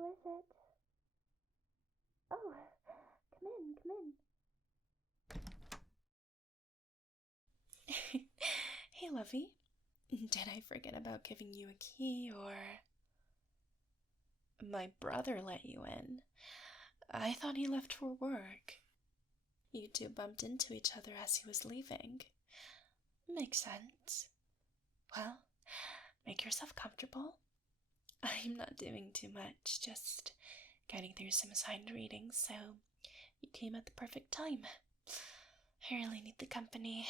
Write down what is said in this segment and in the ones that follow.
Who is it? Oh, come in. Hey, Lovey. Did I forget about giving you a key, or... My brother let you in. I thought he left for work. You two bumped into each other as he was leaving. Makes sense. Well, make yourself comfortable. I'm not doing too much, just getting through some assigned readings, so you came at the perfect time. I really need the company.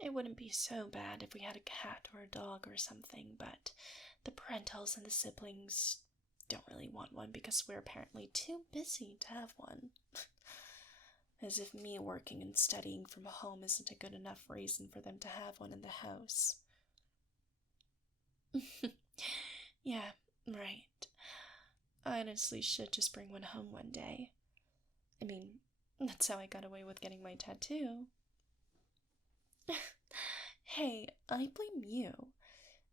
It wouldn't be so bad if we had a cat or a dog or something, but the parentals and the siblings don't really want one because we're apparently too busy to have one. As if me working and studying from home isn't a good enough reason for them to have one in the house. Yeah, right. I honestly should just bring one home one day. I mean, that's how I got away with getting my tattoo. Hey, I blame you.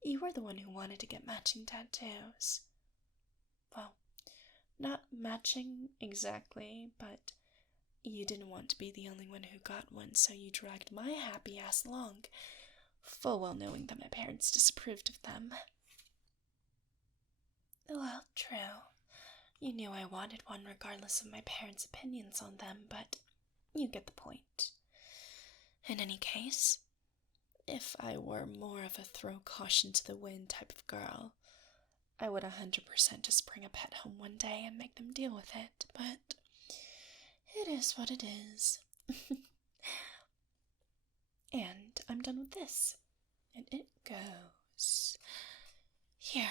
You were the one who wanted to get matching tattoos. Well, not matching exactly, but you didn't want to be the only one who got one, so you dragged my happy ass along, full well knowing that my parents disapproved of them. Well, true. You knew I wanted one regardless of my parents' opinions on them, but you get the point. In any case, if I were more of a throw caution to the wind type of girl, I would 100% just bring a pet home one day and make them deal with it, but it is what it is. And I'm done with this. And it goes here.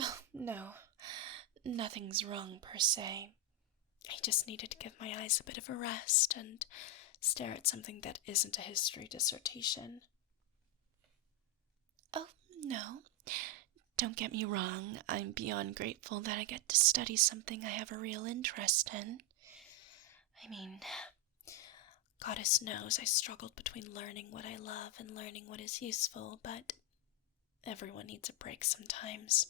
Oh, no. Nothing's wrong per se. I just needed to give my eyes a bit of a rest and stare at something that isn't a history dissertation. Oh, no. Don't get me wrong, I'm beyond grateful that I get to study something I have a real interest in. I mean, Goddess knows I struggled between learning what I love and learning what is useful, but everyone needs a break sometimes,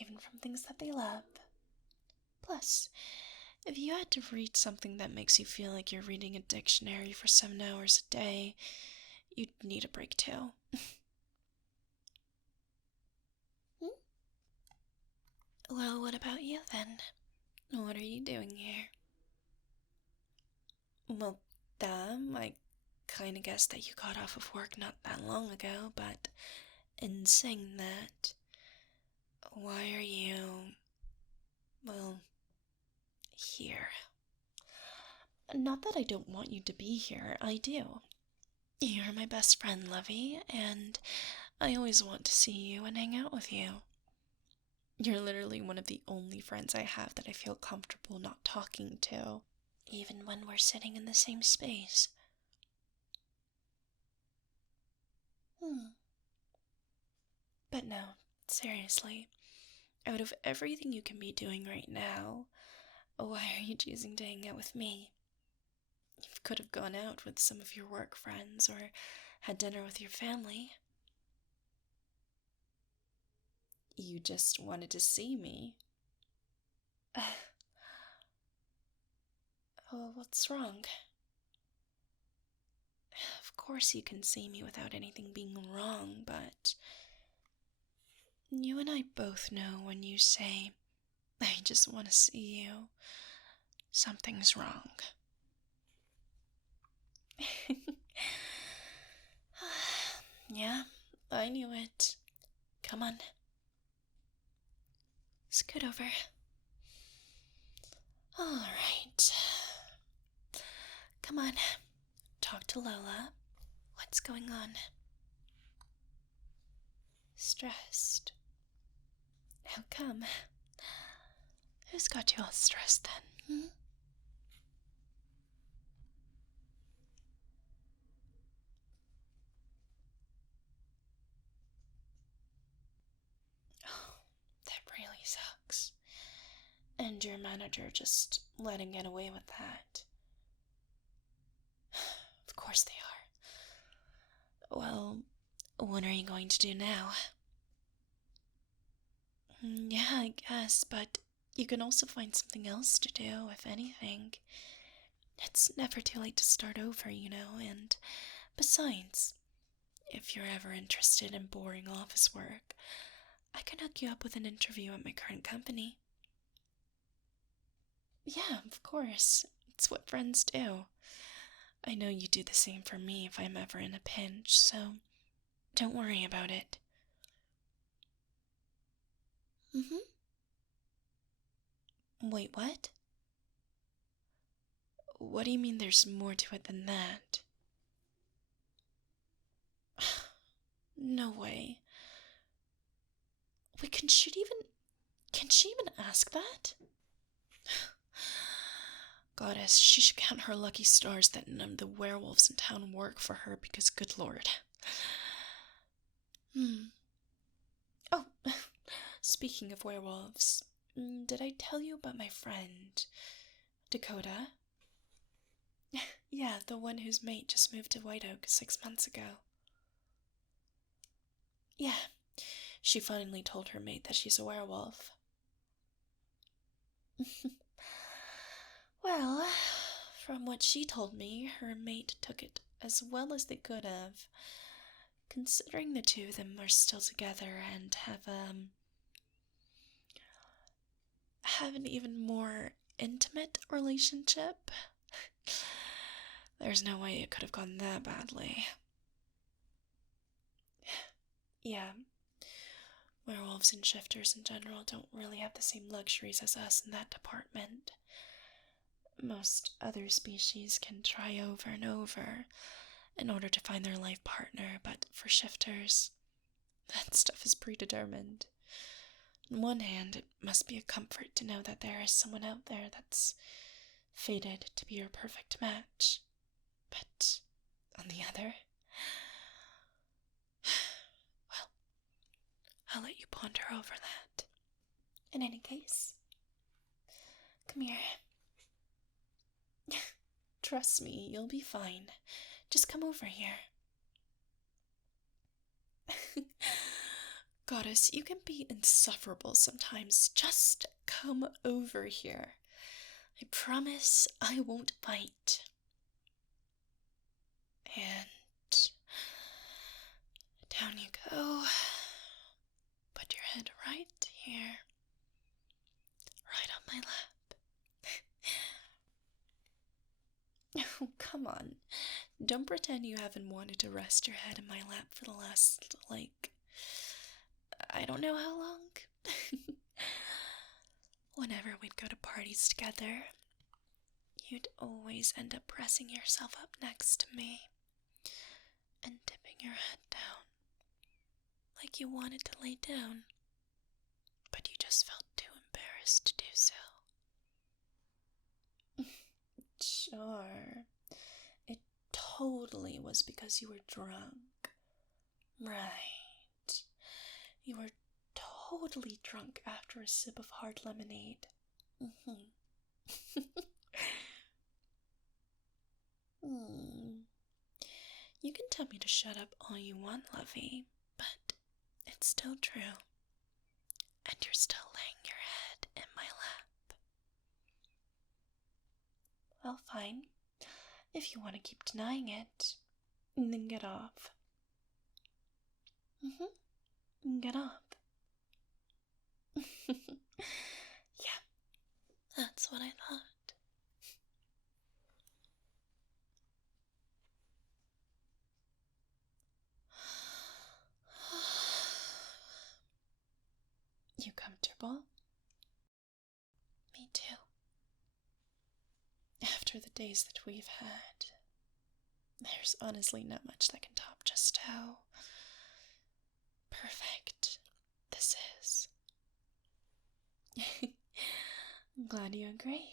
even from things that they love. Plus, if you had to read something that makes you feel like you're reading a dictionary for 7 hours a day, you'd need a break too. Well, what about you then? What are you doing here? Well, I kinda guessed that you got off of work not that long ago, but in saying that, why are you, well, here? Not that I don't want you to be here, I do. You're my best friend, Lovey, and I always want to see you and hang out with you. You're literally one of the only friends I have that I feel comfortable not talking to, even when we're sitting in the same space. But no, seriously, out of everything you can be doing right now, why are you choosing to hang out with me? You could have gone out with some of your work friends or had dinner with your family. You just wanted to see me. Oh, what's wrong? Of course you can see me without anything being wrong, but you and I both know when you say, I just want to see you, something's wrong. Yeah, I knew it. Come on. Scoot over. Alright. Come on. Talk to Lola. What's going on? Stressed. How come? Who's got you all stressed then? Oh, that really sucks. And your manager just letting get away with that. Of course they are. Well, what are you going to do now? Yeah, I guess, but you can also find something else to do, if anything. It's never too late to start over, and besides, if you're ever interested in boring office work, I can hook you up with an interview at my current company. Yeah, of course. It's what friends do. I know you do the same for me if I'm ever in a pinch, so don't worry about it. Wait, what? What do you mean there's more to it than that? No way. Wait, can she even ask that? Goddess, she should count her lucky stars that none of the werewolves in town work for her because, good lord. Oh, speaking of werewolves, did I tell you about my friend, Dakota? Yeah, the one whose mate just moved to White Oak 6 months ago. Yeah, she finally told her mate that she's a werewolf. Well, from what she told me, her mate took it as well as they could have. Considering the two of them are still together and have an even more intimate relationship, there's no way it could have gone that badly. Yeah, werewolves and shifters in general don't really have the same luxuries as us in that department. Most other species can try over and over in order to find their life partner, but for shifters, that stuff is predetermined. On one hand, it must be a comfort to know that there is someone out there that's fated to be your perfect match. But on the other, well, I'll let you ponder over that. In any case, come here. Trust me, you'll be fine. Just come over here. Goddess, you can be insufferable sometimes. Just come over here. I promise I won't bite. And down you go. Put your head right here. Right on my lap. Oh, come on. Don't pretend you haven't wanted to rest your head in my lap for the last, I don't know how long. Whenever we'd go to parties together, you'd always end up pressing yourself up next to me and dipping your head down, like you wanted to lay down, but you just felt too embarrassed to do so. Sure. It totally was because you were drunk. Right. You were totally drunk after a sip of hard lemonade. You can tell me to shut up all you want, lovey, but it's still true. And you're still laying your head in my lap. Well, fine. If you want to keep denying it, then get off. Get off. Yeah, that's what I thought. You comfortable? Me too. After the days that we've had, there's honestly not much that can top just how perfect this is. I'm glad you agree.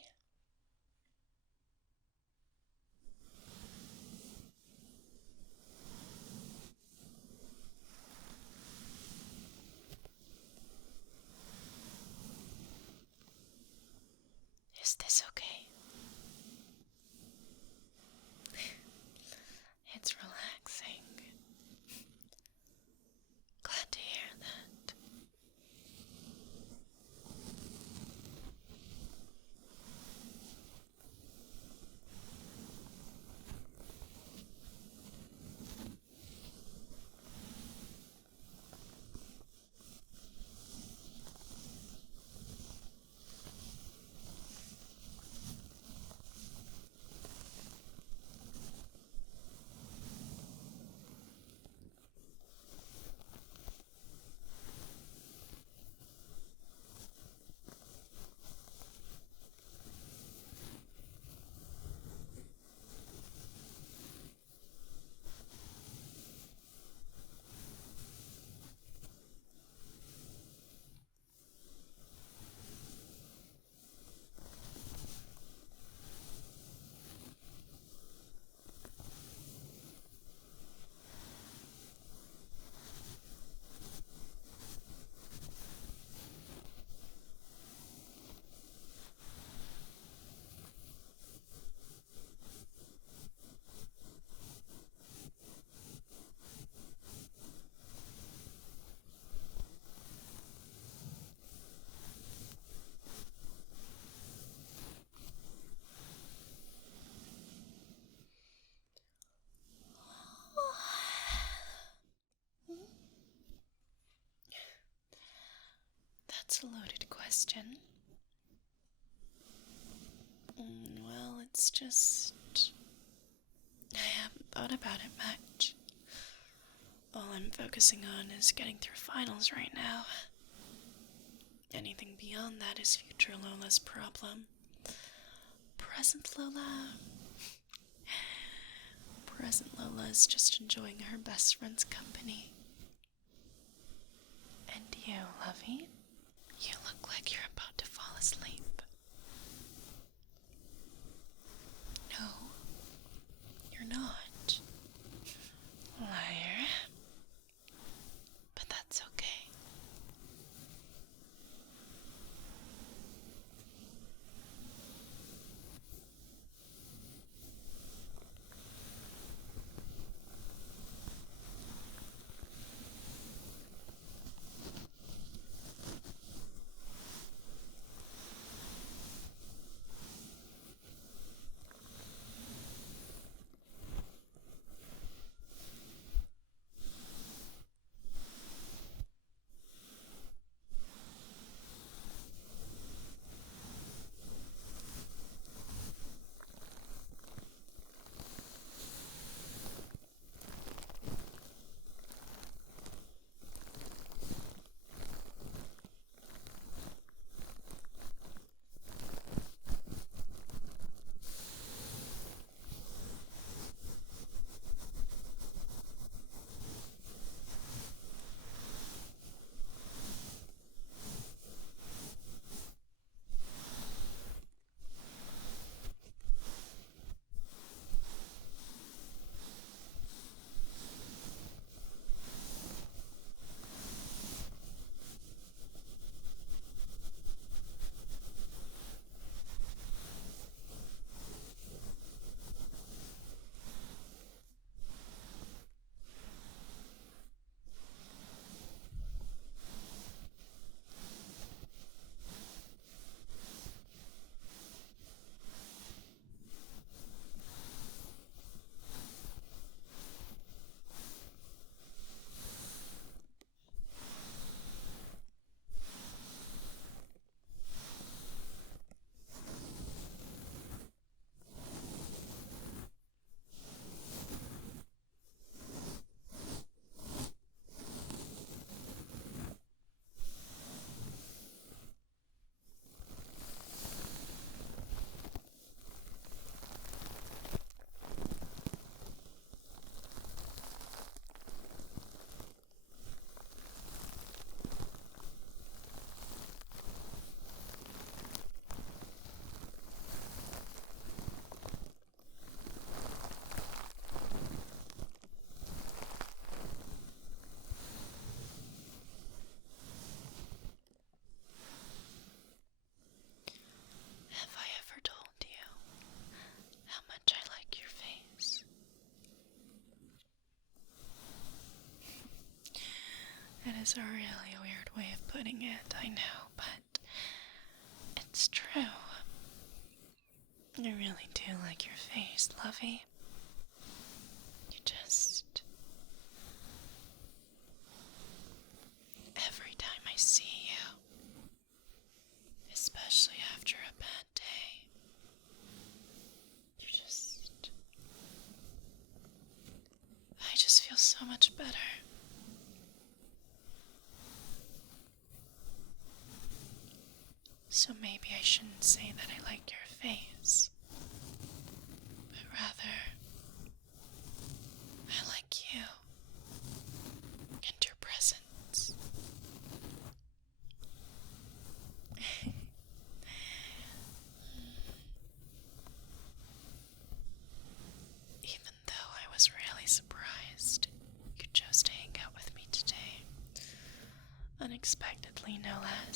Is this okay? It's relaxing. That's a loaded question. Well, it's just... I haven't thought about it much. All I'm focusing on is getting through finals right now. Anything beyond that is future Lola's problem. Present Lola... Present Lola is just enjoying her best friend's company. And you, lovey? You look like you're about to fall asleep. No, you're not. Liar. But that's okay. Is a really weird way of putting it, I know, but it's true. I really do like your face, lovey. You just... Every time I see you, especially after a bad day, I just feel so much better. So maybe I shouldn't say that I like your face, but rather, I like you and your presence. Even though I was really surprised you chose to hang out with me today, unexpectedly no less.